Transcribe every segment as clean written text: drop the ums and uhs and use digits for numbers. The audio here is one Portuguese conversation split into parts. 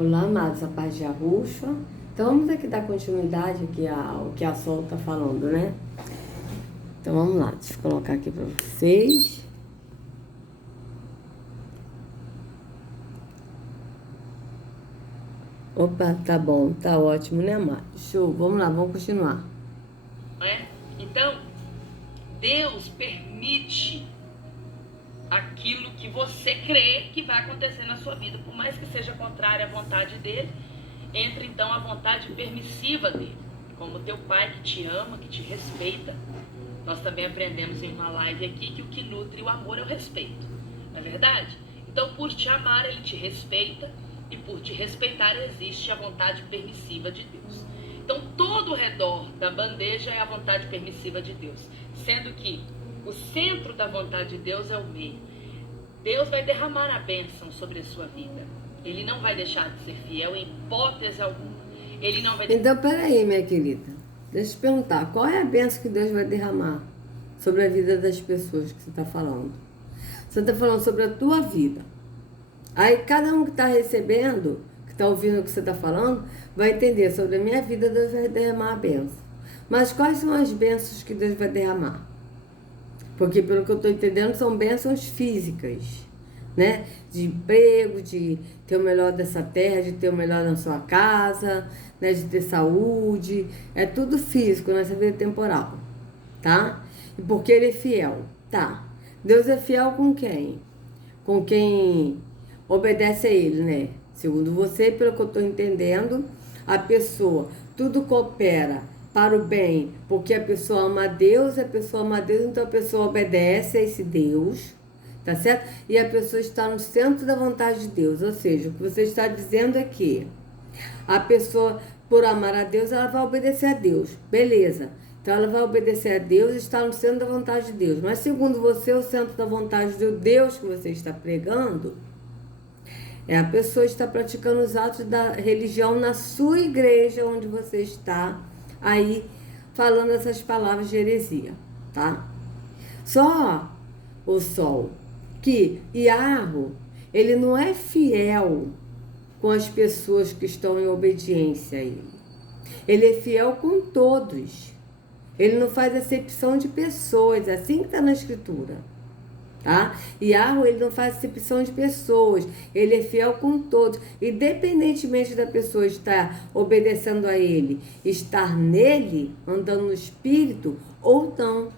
Olá, amados, a paz de Yahushua. Então vamos aqui dar continuidade aqui ao que a Sol está falando, né? Então vamos lá, deixa eu colocar aqui para vocês. Opa, tá bom, tá ótimo, né, amado? Show, vamos lá, vamos continuar. Então, Deus permite aquilo que você crê que vai acontecer na sua vida, por mais que seja contrário à vontade dele. Entra então a vontade permissiva dele, como teu pai que te ama, que te respeita. Nós também aprendemos em uma live aqui que o que nutre o amor é o respeito, não é verdade? Então, por te amar, ele te respeita, e por te respeitar existe a vontade permissiva de Deus. Então, todo o redor da bandeja é a vontade permissiva de Deus, sendo que o centro da vontade de Deus é o meio. Deus vai derramar a bênção sobre a sua vida. Ele não vai deixar de ser fiel em hipótese alguma. Ele não vai... Então, peraí, minha querida. Deixa eu te perguntar, qual é a bênção que Deus vai derramar sobre a vida das pessoas que você está falando? Você está falando sobre a tua vida. Aí, cada um que está recebendo, que está ouvindo o que você está falando, vai entender sobre a minha vida, Deus vai derramar a bênção. Mas quais são as bênçãos que Deus vai derramar? Porque, pelo que eu estou entendendo, são bênçãos físicas, né? De emprego, de ter o melhor dessa terra, de ter o melhor na sua casa, né? De ter saúde. É tudo físico nessa vida temporal, tá? E porque Ele é fiel, tá? Deus é fiel com quem? Com quem obedece a Ele, né? Segundo você, pelo que eu estou entendendo, a pessoa, tudo coopera para o bem, porque a pessoa ama a Deus, então a pessoa obedece a esse Deus, tá certo? E a pessoa está no centro da vontade de Deus, ou seja, o que você está dizendo é que a pessoa, por amar a Deus, ela vai obedecer a Deus, beleza? Então ela vai obedecer a Deus e está no centro da vontade de Deus, mas segundo você, o centro da vontade de Deus que você está pregando, a pessoa está praticando os atos da religião na sua igreja, onde você está aí falando essas palavras de heresia, tá? Só o Sol que Iarro, ele não é fiel com as pessoas que estão em obediência a ele. Ele é fiel com todos. Ele não faz acepção de pessoas, assim que está na Escritura. Tá? Iarro, ele não faz acepção de pessoas, ele é fiel com todos, independentemente da pessoa estar obedecendo a ele, estar nele, andando no espírito ou não,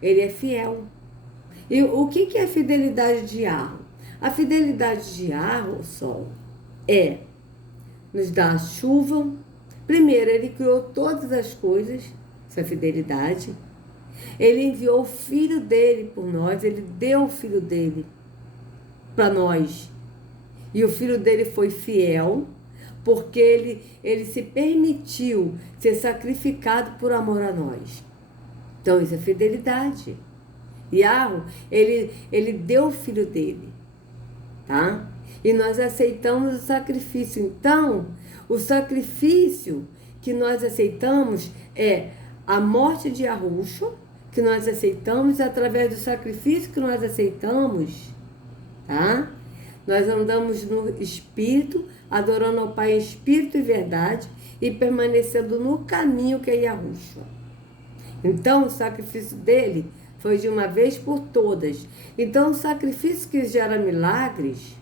ele é fiel. E o que é a fidelidade de Iarro? A fidelidade de Iarro, o Sol, é nos dar a chuva. Primeiro, ele criou todas as coisas, essa é a fidelidade. Ele enviou o filho dele por nós, ele deu o filho dele para nós. E o filho dele foi fiel, porque ele se permitiu ser sacrificado por amor a nós. Então, isso é fidelidade. Iarro, ele deu o filho dele, tá? E nós aceitamos o sacrifício. Então, o sacrifício que nós aceitamos é a morte de Yahushua, que nós aceitamos, e através do sacrifício que nós aceitamos, tá? Nós andamos no Espírito, adorando ao Pai em Espírito e verdade, e permanecendo no caminho que é Yahushua. Então, o sacrifício dele foi de uma vez por todas. Então, o sacrifício que gera milagres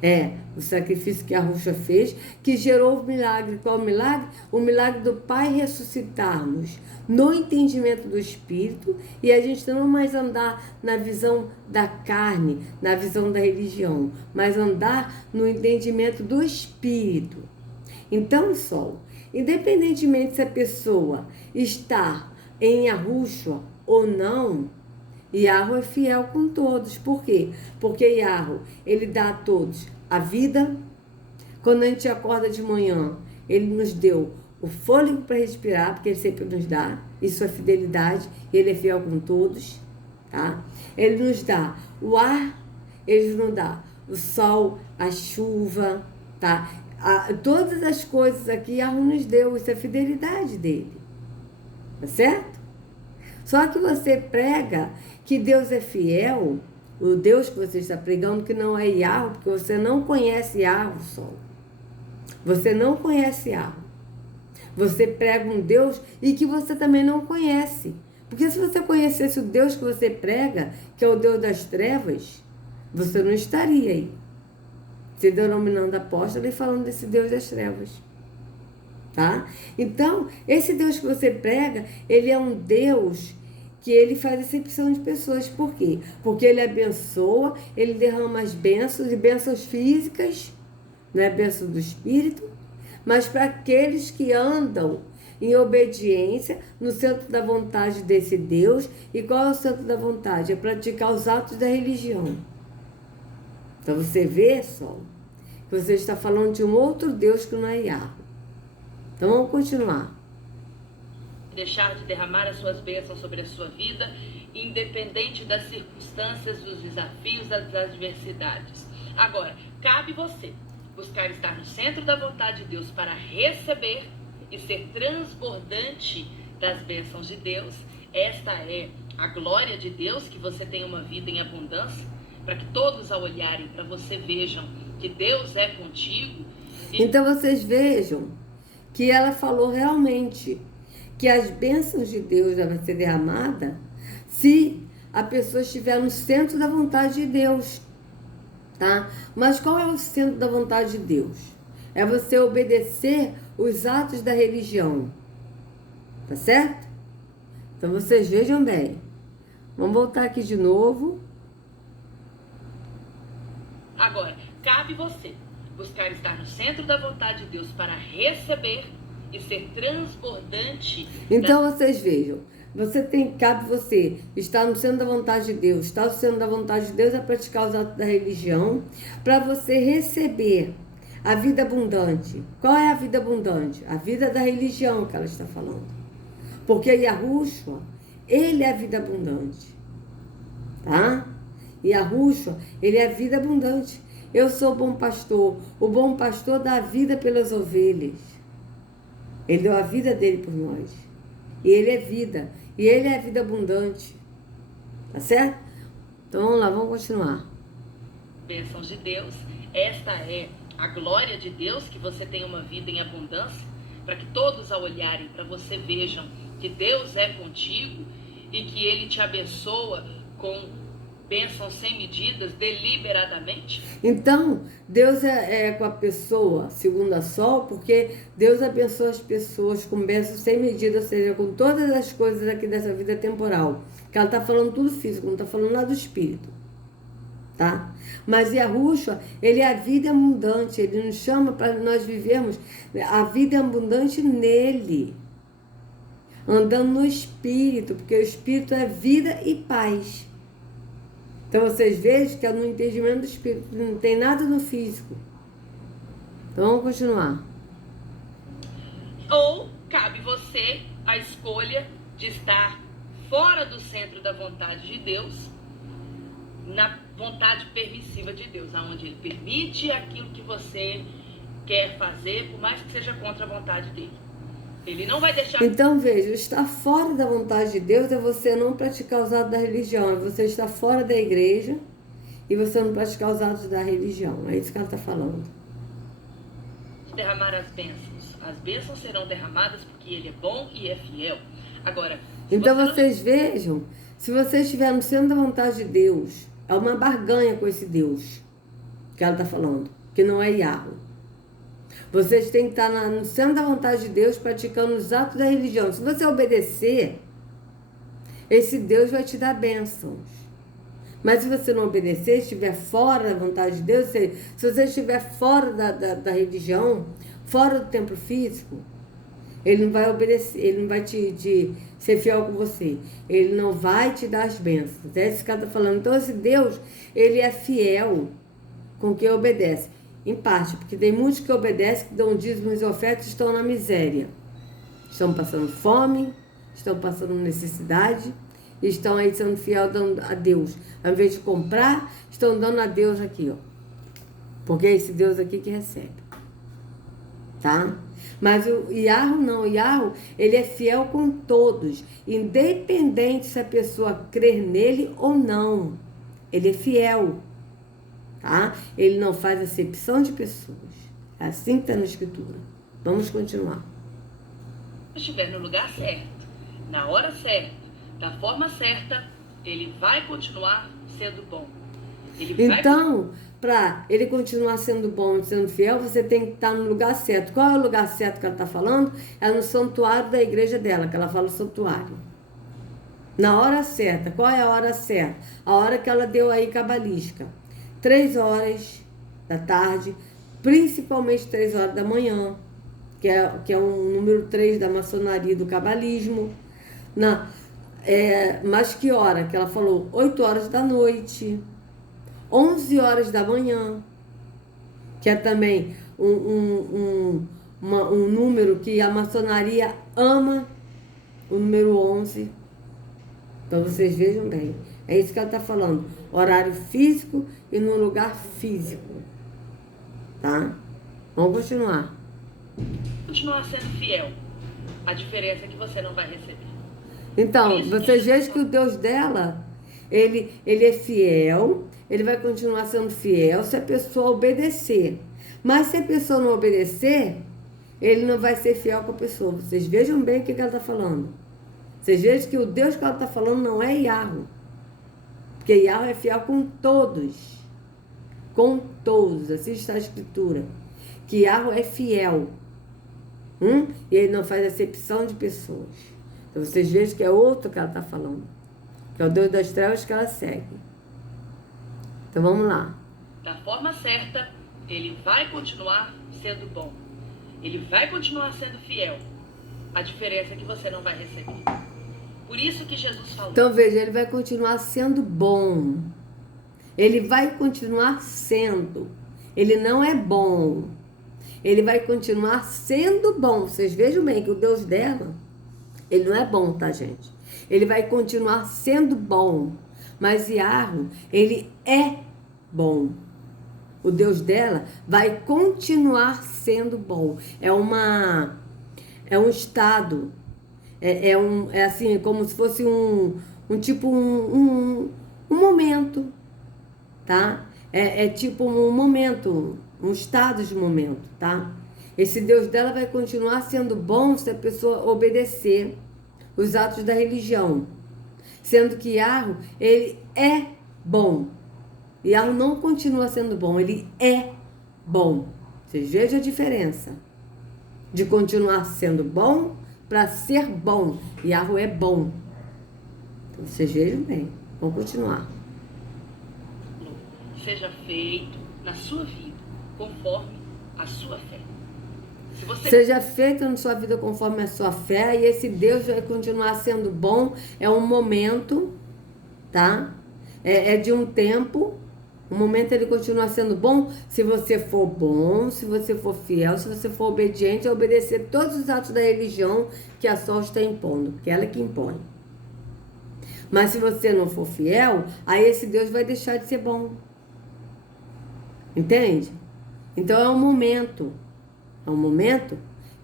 é o sacrifício que Yahushua fez, que gerou o milagre. Qual o milagre? O milagre do Pai ressuscitar-nos no entendimento do Espírito, e a gente não mais andar na visão da carne, na visão da religião, mas andar no entendimento do Espírito. Então, Sol, independentemente se a pessoa está em Yahushua ou não, Iarro é fiel com todos. Por quê? Porque Iarro, ele dá a todos a vida. Quando a gente acorda de manhã, ele nos deu o fôlego para respirar, porque ele sempre nos dá. Isso é fidelidade. Ele é fiel com todos, tá? Ele nos dá o ar, ele nos dá o sol, a chuva, tá? Todas as coisas aqui, Iarro nos deu. Isso é fidelidade dele, tá certo? Só que você prega que Deus é fiel o Deus que você está pregando, que não é Yahweh, porque você não conhece Yahweh, Sol. Você não conhece Yahweh. Você prega um Deus e que você também não conhece. Porque se você conhecesse o Deus que você prega, que é o Deus das trevas, você não estaria aí se denominando apóstolo e falando desse Deus das trevas. Tá? Então, esse Deus que você prega, ele é um Deus que ele faz acepção de pessoas. Por quê? Porque ele abençoa, ele derrama as bênçãos, e bênçãos físicas, não é bênção do Espírito, mas para aqueles que andam em obediência no centro da vontade desse Deus. E qual é o centro da vontade? É praticar os atos da religião. Então você vê, Sol, que você está falando de um outro Deus que não é Yahweh. Então vamos continuar. Deixar de derramar as suas bênçãos sobre a sua vida, independente das circunstâncias, dos desafios, das adversidades. Agora, cabe você buscar estar no centro da vontade de Deus para receber e ser transbordante das bênçãos de Deus. Esta é a glória de Deus, que você tenha uma vida em abundância, para que todos ao olharem para você vejam que Deus é contigo. Então vocês vejam que ela falou realmente que as bênçãos de Deus devem ser derramadas se a pessoa estiver no centro da vontade de Deus, tá? Mas qual é o centro da vontade de Deus? É você obedecer os atos da religião, tá certo? Então vocês vejam bem. Vamos voltar aqui de novo. Agora, cabe você buscar estar no centro da vontade de Deus para receber e ser transbordante. Então vocês vejam, cabe você estar no centro da vontade de Deus. Estar no centro da vontade de Deus é praticar os atos da religião para você receber a vida abundante. Qual é a vida abundante? A vida da religião que ela está falando. Porque Yahushua, ele é a vida abundante, tá? Yahushua, ele é a vida abundante. Eu sou o bom pastor dá a vida pelas ovelhas. Ele deu a vida dele por nós. E ele é vida. E ele é a vida abundante. Tá certo? Então vamos lá, vamos continuar. Bênçãos de Deus. Esta é a glória de Deus, que você tenha uma vida em abundância, para que todos ao olharem para você vejam que Deus é contigo e que ele te abençoa com bênçãos sem medidas, deliberadamente. Então, Deus é com a pessoa, segundo a Sol, porque Deus abençoa as pessoas com bênçãos sem medida, ou seja, com todas as coisas aqui dessa vida temporal. Que ela está falando tudo físico, não está falando nada do espírito. Tá? Mas Yahushua, ele é a vida abundante, ele nos chama para nós vivermos a vida abundante nele. Andando no espírito, porque o espírito é vida e paz. Então vocês vejam que é no entendimento do espírito, não tem nada no físico. Então vamos continuar. Ou cabe você a escolha de estar fora do centro da vontade de Deus, na vontade permissiva de Deus, onde ele permite aquilo que você quer fazer, por mais que seja contra a vontade dele. Ele não vai deixar... Então veja, estar fora da vontade de Deus é você não praticar os atos da religião, é você estar fora da igreja e você não praticar os atos da religião. É isso que ela está falando. Derramar as bênçãos. As bênçãos serão derramadas porque ele é bom e é fiel. Agora, então vocês vejam, se você estiver no centro da vontade de Deus, é uma barganha com esse Deus que ela está falando, que não é Yahweh. Vocês têm que estar no centro da vontade de Deus, praticando os atos da religião. Se você obedecer, esse Deus vai te dar bênçãos. Mas se você não obedecer, estiver fora da vontade de Deus, se você estiver fora da religião, fora do templo físico, ele não vai obedecer, ele não vai te ser fiel com você. Ele não vai te dar as bênçãos. É isso que ela está falando. Então esse Deus, ele é fiel com quem obedece. Em parte, porque tem muitos que obedecem, que dão dízimos e ofertas, estão na miséria. Estão passando fome, estão passando necessidade, e estão aí sendo fiel a Deus. Ao invés de comprar, estão dando a Deus aqui, ó. Porque é esse Deus aqui que recebe. Tá? Mas o Yahweh não, o Yahweh, ele é fiel com todos, independente se a pessoa crer nele ou não. ele é fiel, tá? Ele não faz acepção de pessoas. É assim que está na Escritura. Vamos continuar. Estiver no lugar certo, na hora certa, da forma certa, ele vai continuar sendo bom. Então, para ele continuar sendo bom, sendo fiel, você tem que estar no lugar certo. Qual é o lugar certo que ela está falando? É no santuário da igreja dela, que ela fala santuário. Na hora certa. Qual é a hora certa? A hora que ela deu aí cabalística. 3 horas da tarde, principalmente 3 horas da manhã, que é um número 3 da maçonaria do cabalismo. Mas que hora? Que ela falou 8 horas da noite, 11 horas da manhã, que é também um número que a maçonaria ama, o número 11. Então vocês vejam bem, é isso que ela está falando, horário físico e num lugar físico, tá? Vamos continuar. Continuar sendo fiel. A diferença é que você não vai receber. Então, vocês veem que o Deus dela, ele é fiel, ele vai continuar sendo fiel se a pessoa obedecer. Mas se a pessoa não obedecer, ele não vai ser fiel com a pessoa. Vocês vejam bem o que ela está falando. Vocês vejam que o Deus que ela está falando não é Yahweh. Porque Yahweh é fiel com todos. Com todos. Assim está a Escritura. Que Yahweh é fiel. E ele não faz acepção de pessoas. Então vocês vejam que é outro que ela está falando. Que é o Deus das trevas que ela segue. Então vamos lá. Da forma certa, ele vai continuar sendo bom. Ele vai continuar sendo fiel. A diferença é que você não vai receber. Por isso que Jesus falou. Então veja, ele vai continuar sendo bom. Ele vai continuar sendo. Ele não é bom. Ele vai continuar sendo bom. Vocês vejam bem que o Deus dela, ele não é bom, tá, gente? Ele vai continuar sendo bom. Mas Yahweh, ele é bom. O Deus dela vai continuar sendo bom. É um estado. É assim, como se fosse um momento, tá? É tipo um momento, um estado de momento, tá? Esse Deus dela vai continuar sendo bom se a pessoa obedecer os atos da religião. Sendo que Yahweh, ele é bom. Yahweh não continua sendo bom, ele é bom. Vocês vejam a diferença de continuar sendo bom para ser bom. Yahweh é bom. Então, vocês vejam bem. Vamos continuar. Seja feito na sua vida conforme a sua fé. Seja feito na sua vida conforme a sua fé. E esse Deus vai continuar sendo bom. É um momento, tá? É de um tempo. Um momento ele continua sendo bom se você for bom, se você for fiel, se você for obediente, a obedecer todos os atos da religião que a sol está impondo, porque ela é que impõe. Mas se você não for fiel, aí esse Deus vai deixar de ser bom. Entende? Então é um momento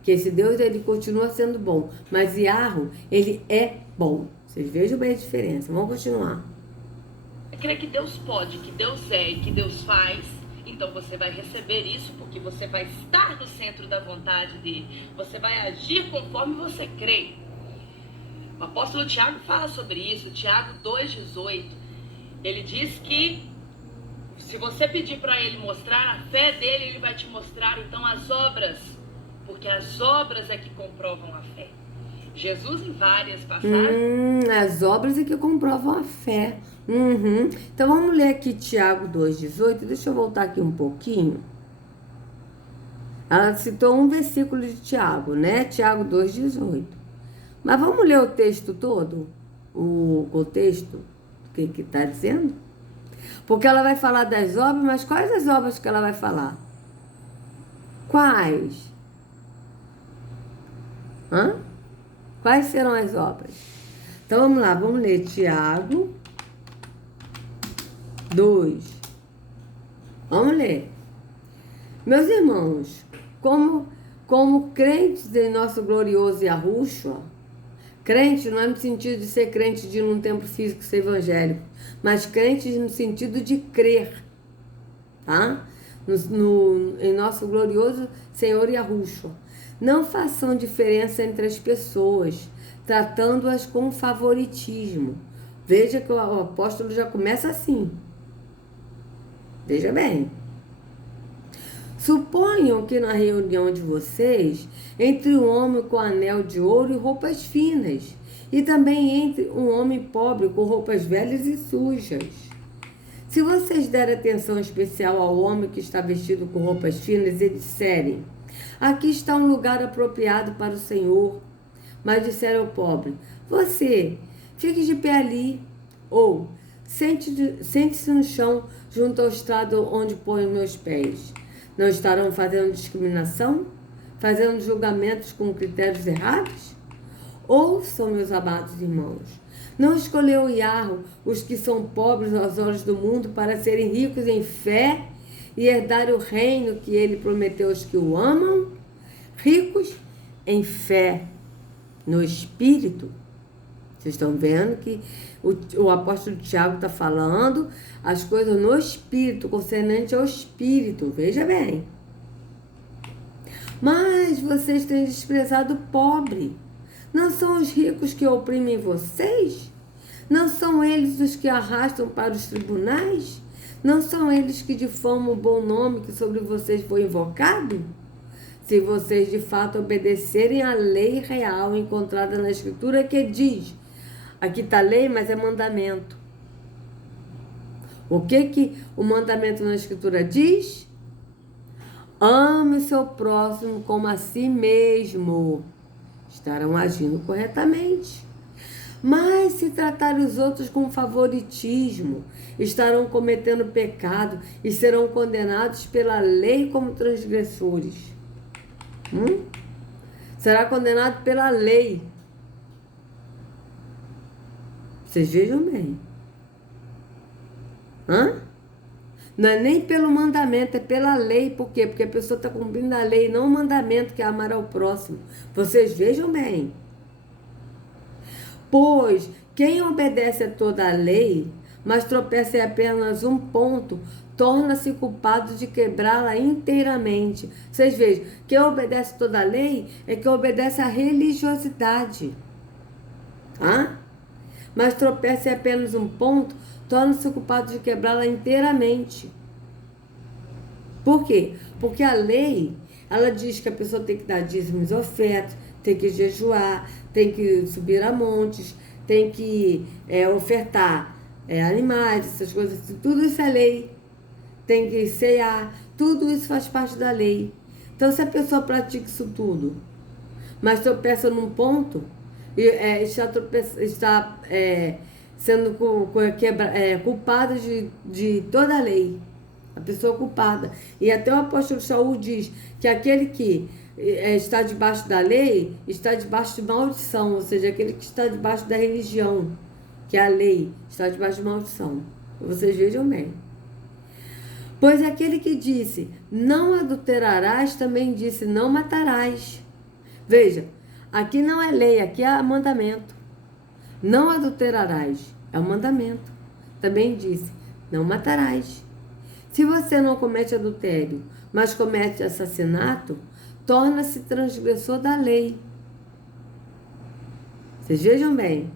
que esse Deus ele continua sendo bom, mas Yahweh, ele é bom. Vocês vejam bem a diferença. Vamos continuar. Crer que Deus pode, que Deus é e que Deus faz, então você vai receber isso porque você vai estar no centro da vontade dele. Você vai agir conforme você crê. O apóstolo Tiago fala sobre isso, Tiago 2,18. Ele diz que se você pedir para ele mostrar a fé dele, ele vai te mostrar então as obras, porque as obras é que comprovam a fé. Jesus em várias passagens... As obras é que comprovam a fé. Então vamos ler aqui Tiago 2,18. Deixa eu voltar aqui um pouquinho. Ela citou um versículo de Tiago, né? Tiago 2,18. Mas vamos ler o texto todo? O texto que está dizendo? Porque ela vai falar das obras, mas quais as obras que ela vai falar? Quais? Quais serão as obras? Então vamos lá, vamos ler Tiago 2. Vamos ler. Meus irmãos, como crentes em nosso glorioso Yahushua, Crente não é no sentido de ser crente de ir num templo físico ser evangélico, mas crente no sentido de crer, tá? Em nosso glorioso Senhor Yahushua. Não façam diferença entre as pessoas, tratando-as com favoritismo. Veja que o apóstolo já começa assim. Veja bem. Suponham que na reunião de vocês, entre um homem com anel de ouro e roupas finas, e também entre um homem pobre com roupas velhas e sujas. Se vocês derem atenção especial ao homem que está vestido com roupas finas e disserem: aqui está um lugar apropriado para o Senhor, mas disserem ao pobre: você, fique de pé ali, ou sente-se no chão junto ao estrado onde ponho meus pés. Não estarão fazendo discriminação? Fazendo julgamentos com critérios errados? Ouçam, meus amados irmãos. Não escolheu Yahweh os que são pobres aos olhos do mundo para serem ricos em fé e herdar o reino que ele prometeu aos que o amam? Ricos em fé, no Espírito. Vocês estão vendo que o apóstolo Tiago está falando as coisas no Espírito, concernente ao Espírito. Veja bem. Mas vocês têm desprezado o pobre. Não são os ricos que oprimem vocês? Não são eles os que arrastam para os tribunais? Não são eles que difamam o bom nome que sobre vocês foi invocado? Se vocês de fato obedecerem à lei real encontrada na Escritura, que diz: aqui está lei, mas é mandamento. O que o mandamento na Escritura diz? Ame o seu próximo como a si mesmo. Estarão agindo corretamente. Mas se tratar os outros com favoritismo, estarão cometendo pecado e serão condenados pela lei como transgressores. Será condenado pela lei. Vocês vejam bem. Não é nem pelo mandamento, é pela lei. Por quê? Porque a pessoa está cumprindo a lei, não o mandamento, que é amar ao próximo. Vocês vejam bem. Pois quem obedece a toda a lei, mas tropeça em apenas um ponto, torna-se culpado de quebrá-la inteiramente. Vocês vejam, quem obedece toda a lei é quem obedece à religiosidade. Mas tropeça em apenas um ponto, torna-se culpado de quebrá-la inteiramente. Por quê? Porque a lei, ela diz que a pessoa tem que dar dízimos e ofertas, tem que jejuar, tem que subir a montes, tem que ofertar animais, essas coisas, tudo isso é lei. Tem que cear, tudo isso faz parte da lei. Então, se a pessoa pratica isso tudo, mas tropeça num ponto, e está sendo culpada de toda a lei. A pessoa culpada. E até o apóstolo Shaul diz que aquele que está debaixo da lei está debaixo de maldição, ou seja, aquele que está debaixo da religião, que é a lei, está debaixo de maldição. Vocês vejam bem. Pois aquele que disse, não adulterarás, também disse, não matarás. Veja, aqui não é lei, aqui é mandamento. Não adulterarás, é um mandamento. Também disse, não matarás. Se você não comete adultério, mas comete assassinato, torna-se transgressor da lei. Vocês vejam bem.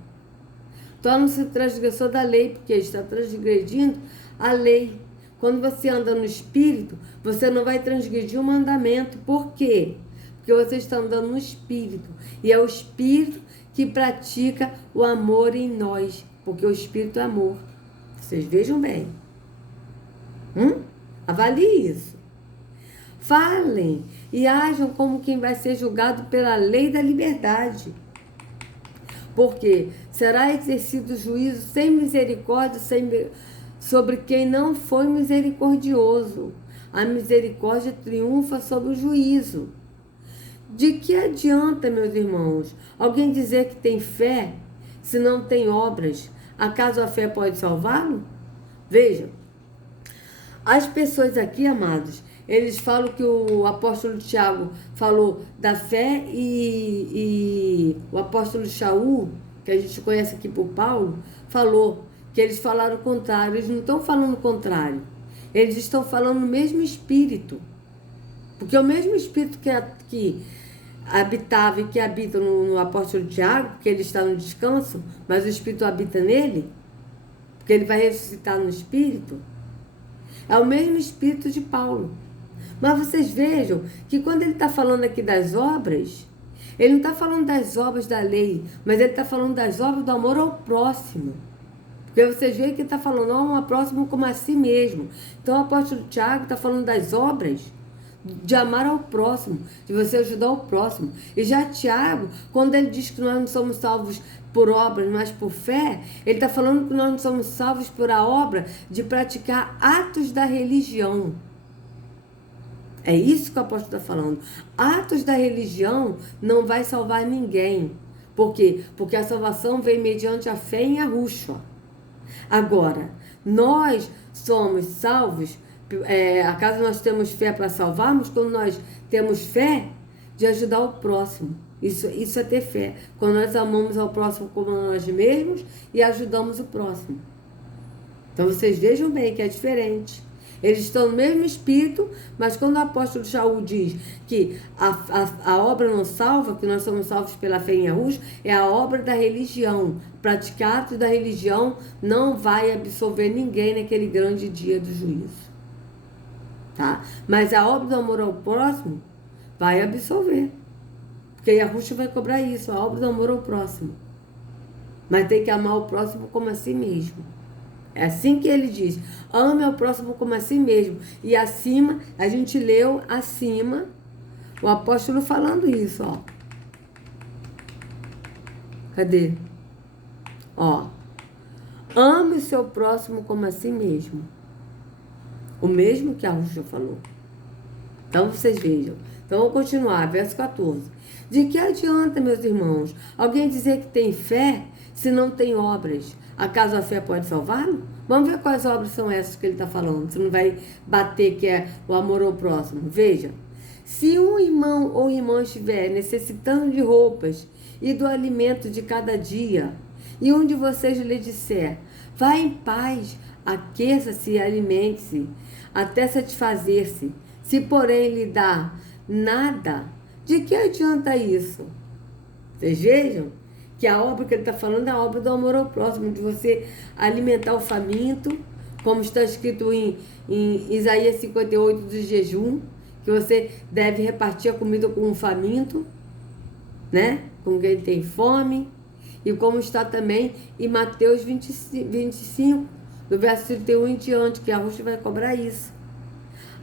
Torna-se transgressor da lei, porque está transgredindo a lei. Quando você anda no Espírito, você não vai transgredir o mandamento. Por quê? Porque você está andando no Espírito. E é o Espírito que pratica o amor em nós. Porque o Espírito é amor. Vocês vejam bem. Avalie isso. Falem e ajam como quem vai ser julgado pela lei da liberdade. Porque será exercido juízo sem misericórdia sobre quem não foi misericordioso. A misericórdia triunfa sobre o juízo. De que adianta, meus irmãos, alguém dizer que tem fé se não tem obras? Acaso a fé pode salvá-lo? Vejam, as pessoas aqui, amados, eles falam que o apóstolo Tiago falou da fé e o apóstolo Shaul, que a gente conhece aqui por Paulo, falou que eles falaram o contrário. Eles não estão falando o contrário. Eles estão falando o mesmo espírito. Porque o mesmo espírito que habitava e que habita no apóstolo Tiago, porque ele está no descanso, mas o espírito habita nele, porque ele vai ressuscitar no espírito, é o mesmo espírito de Paulo. Mas vocês vejam que quando ele está falando aqui das obras, ele não está falando das obras da lei, mas ele está falando das obras do amor ao próximo. Porque vocês veem que ele está falando ao próximo como a si mesmo. Então o apóstolo Tiago está falando das obras de amar ao próximo, de você ajudar o próximo. E já Tiago, quando ele diz que nós não somos salvos por obras, mas por fé, ele está falando que nós não somos salvos por a obra de praticar atos da religião. É isso que o apóstolo está falando. Atos da religião não vai salvar ninguém. Por quê? Porque a salvação vem mediante a fé em Yahushua. Agora, nós somos salvos, acaso nós temos fé para salvarmos, quando nós temos fé de ajudar o próximo. Isso é ter fé. Quando nós amamos ao próximo como a nós mesmos e ajudamos o próximo. Então vocês vejam bem que é diferente. Eles estão no mesmo espírito, mas quando o apóstolo Shaul diz que a obra não salva, que nós somos salvos pela fé em Yahushua, é a obra da religião. Praticar atos da religião não vai absolver ninguém naquele grande dia do juízo. Tá? Mas a obra do amor ao próximo vai absolver. Porque Yahushua vai cobrar isso, a obra do amor ao próximo. Mas tem que amar o próximo como a si mesmo. É assim que ele diz, ame ao próximo como a si mesmo. E acima, a gente leu acima, o apóstolo falando isso, ó. Cadê? Ó, ame o seu próximo como a si mesmo. O mesmo que a Yahushua falou. Então, vocês vejam. Então, vou continuar, verso 14. De que adianta, meus irmãos, alguém dizer que tem fé se não tem obras? Acaso a fé pode salvá-lo? Vamos ver quais obras são essas que ele está falando. Você não vai bater que é o amor ao próximo. Veja, se um irmão ou irmã estiver necessitando de roupas e do alimento de cada dia, e um de vocês lhe disser, vá em paz, aqueça-se e alimente-se, até satisfazer-se, se porém lhe dá nada, de que adianta isso? Vocês vejam que a obra que ele está falando é a obra do amor ao próximo, de você alimentar o faminto, como está escrito em Isaías 58 do jejum, que você deve repartir a comida com o faminto, né? Com quem tem fome, e como está também em Mateus 25, do verso 31 em diante, que a Yahushua vai cobrar isso.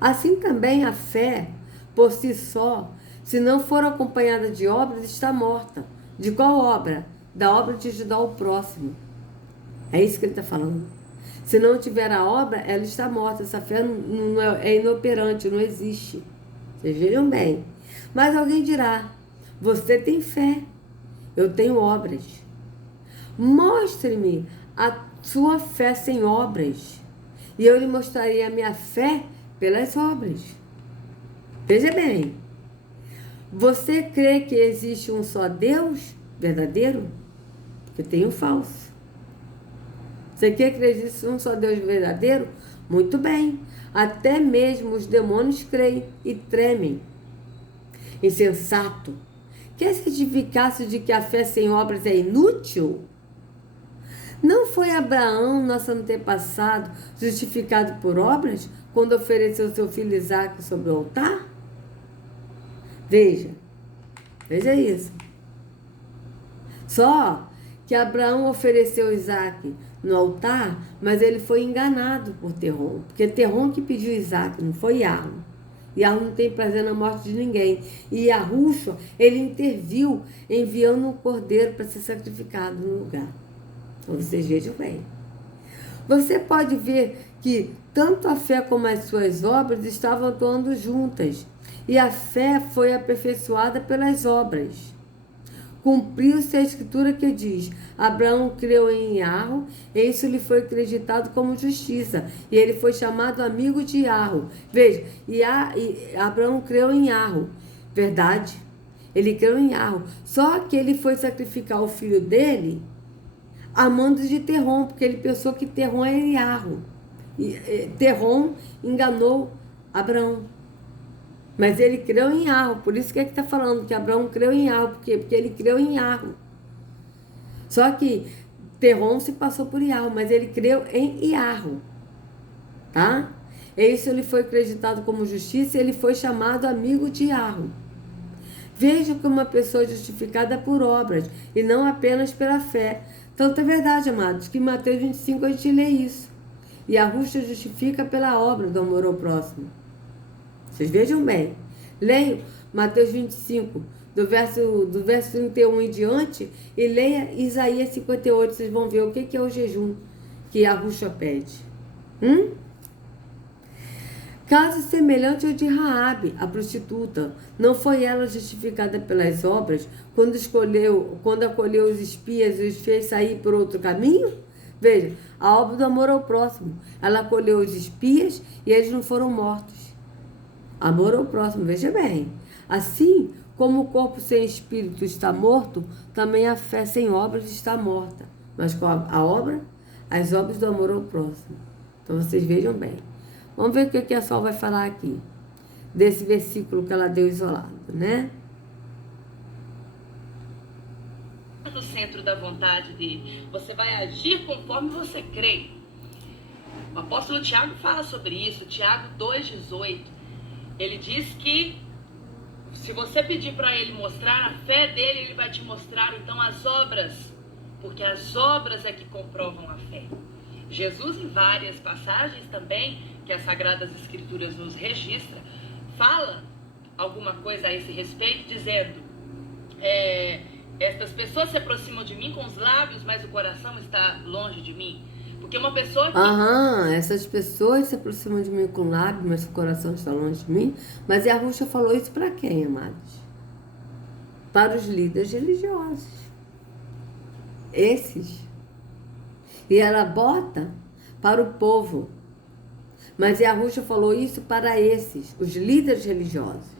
Assim também a fé, por si só, se não for acompanhada de obras, está morta. De qual obra? Da obra de ajudar o próximo. É isso que ele está falando. Se não tiver a obra, ela está morta. Essa fé não é inoperante, não existe. Vocês viram bem. Mas alguém dirá, você tem fé, eu tenho obras. Mostre-me a sua fé sem obras, e eu lhe mostrarei a minha fé pelas obras. Veja bem, você crê que existe um só Deus verdadeiro? Porque tem um falso. Você crê que existe um só Deus verdadeiro? Muito bem. Até mesmo os demônios creem e tremem. Insensato. Quer certificar-se de que a fé sem obras é inútil? Não foi Abraão, nosso antepassado, justificado por obras, quando ofereceu seu filho Isaque sobre o altar? Veja isso. Só que Abraão ofereceu Isaque no altar, mas ele foi enganado por Terrom, porque Terrom que pediu Isaque, não foi Yarro. Yarro não tem prazer na morte de ninguém. E Yahushua, ele interviu enviando um cordeiro para ser sacrificado no lugar. Então vocês vejam bem. Você pode ver que tanto a fé como as suas obras estavam atuando juntas. E a fé foi aperfeiçoada pelas obras. cumpriu-se a escritura que diz: Abraão creu em Iarro, e isso lhe foi acreditado como justiça, e ele foi chamado amigo de Iarro. Veja, Abraão creu em Iarro, verdade? Ele creu em Iarro. Só que ele foi sacrificar o filho dele amando de Terrom, porque ele pensou que Terrom era Iarro. Terrom enganou Abraão. Mas ele creu em Iarro. Por isso que é que está falando que Abraão creu em Iarro. Por quê? Porque ele creu em Iarro. Só que Terrom se passou por Iarro, mas ele creu em Iarro. Tá? E isso lhe foi acreditado como justiça e ele foi chamado amigo de Iarro. Veja que uma pessoa é justificada por obras e não apenas pela fé. Tanto é verdade, amados, que em Mateus 25 a gente lê isso. E a justa justifica pela obra do amor ao próximo. Vocês vejam bem. Leiam Mateus 25, do verso 31 em diante, e leia Isaías 58. Vocês vão ver o que é o jejum que a Ruxa pede. Caso semelhante ao de Raabe, a prostituta. Não foi ela justificada pelas obras quando acolheu os espias e os fez sair por outro caminho? Veja, a obra do amor ao próximo. Ela acolheu os espias e eles não foram mortos. Amor ao próximo, veja bem. Assim como o corpo sem espírito está morto, também a fé sem obras está morta. Mas com a obra, as obras do amor ao próximo. Então vocês vejam bem. Vamos ver o que a Sol vai falar aqui. Desse versículo que ela deu isolado, né? No centro da vontade dele. Você vai agir conforme você crê. O apóstolo Tiago fala sobre isso. Tiago 2,18. Ele diz que se você pedir para ele mostrar a fé dele, ele vai te mostrar então as obras. Porque as obras é que comprovam a fé. Jesus, em várias passagens também, que as Sagradas Escrituras nos registra, fala alguma coisa a esse respeito, dizendo: estas pessoas se aproximam de mim com os lábios, mas o coração está longe de mim. Porque uma pessoa que... essas pessoas se aproximam de mim com lábios, mas o coração está longe de mim. Mas a Ruxa falou isso para quem, amados? Para os líderes religiosos. Esses. E ela bota para o povo. Mas a Ruxa falou isso para esses, os líderes religiosos.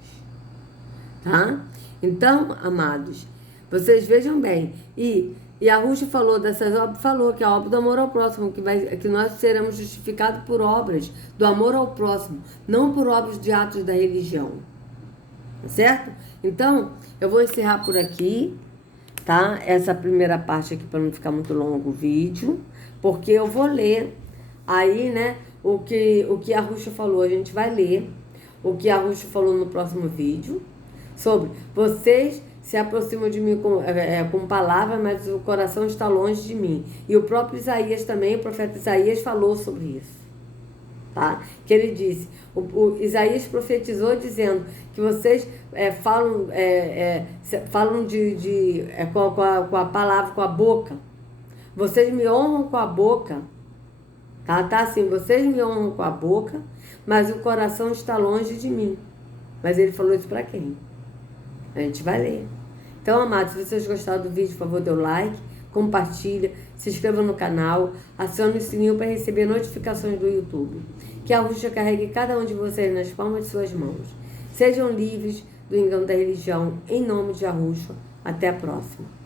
Tá? Então, amados, vocês vejam bem. E a Ruxa falou dessas obras, falou que a obra do amor ao próximo, que nós seremos justificados por obras do amor ao próximo, não por obras de atos da religião. Certo? Então, eu vou encerrar por aqui, tá? Essa primeira parte aqui, para não ficar muito longo o vídeo, porque eu vou ler aí, né, o que a Ruxa falou. A gente vai ler o que a Ruxa falou no próximo vídeo, sobre vocês se aproximam de mim com palavras, mas o coração está longe de mim. E o próprio Isaías também, o profeta Isaías falou sobre isso, tá? Que ele disse, o Isaías profetizou dizendo que vocês falam com a palavra, com a boca. Vocês me honram com a boca, tá assim, vocês me honram com a boca, mas o coração está longe de mim. Mas ele falou isso para quem? A gente vai ler. Então, amados, se vocês gostaram do vídeo, por favor, dê o like, compartilha, se inscreva no canal, acione o sininho para receber notificações do YouTube. Que a Ruxa carregue cada um de vocês nas palmas de suas mãos. Sejam livres do engano da religião, em nome de Arruxa. Até a próxima.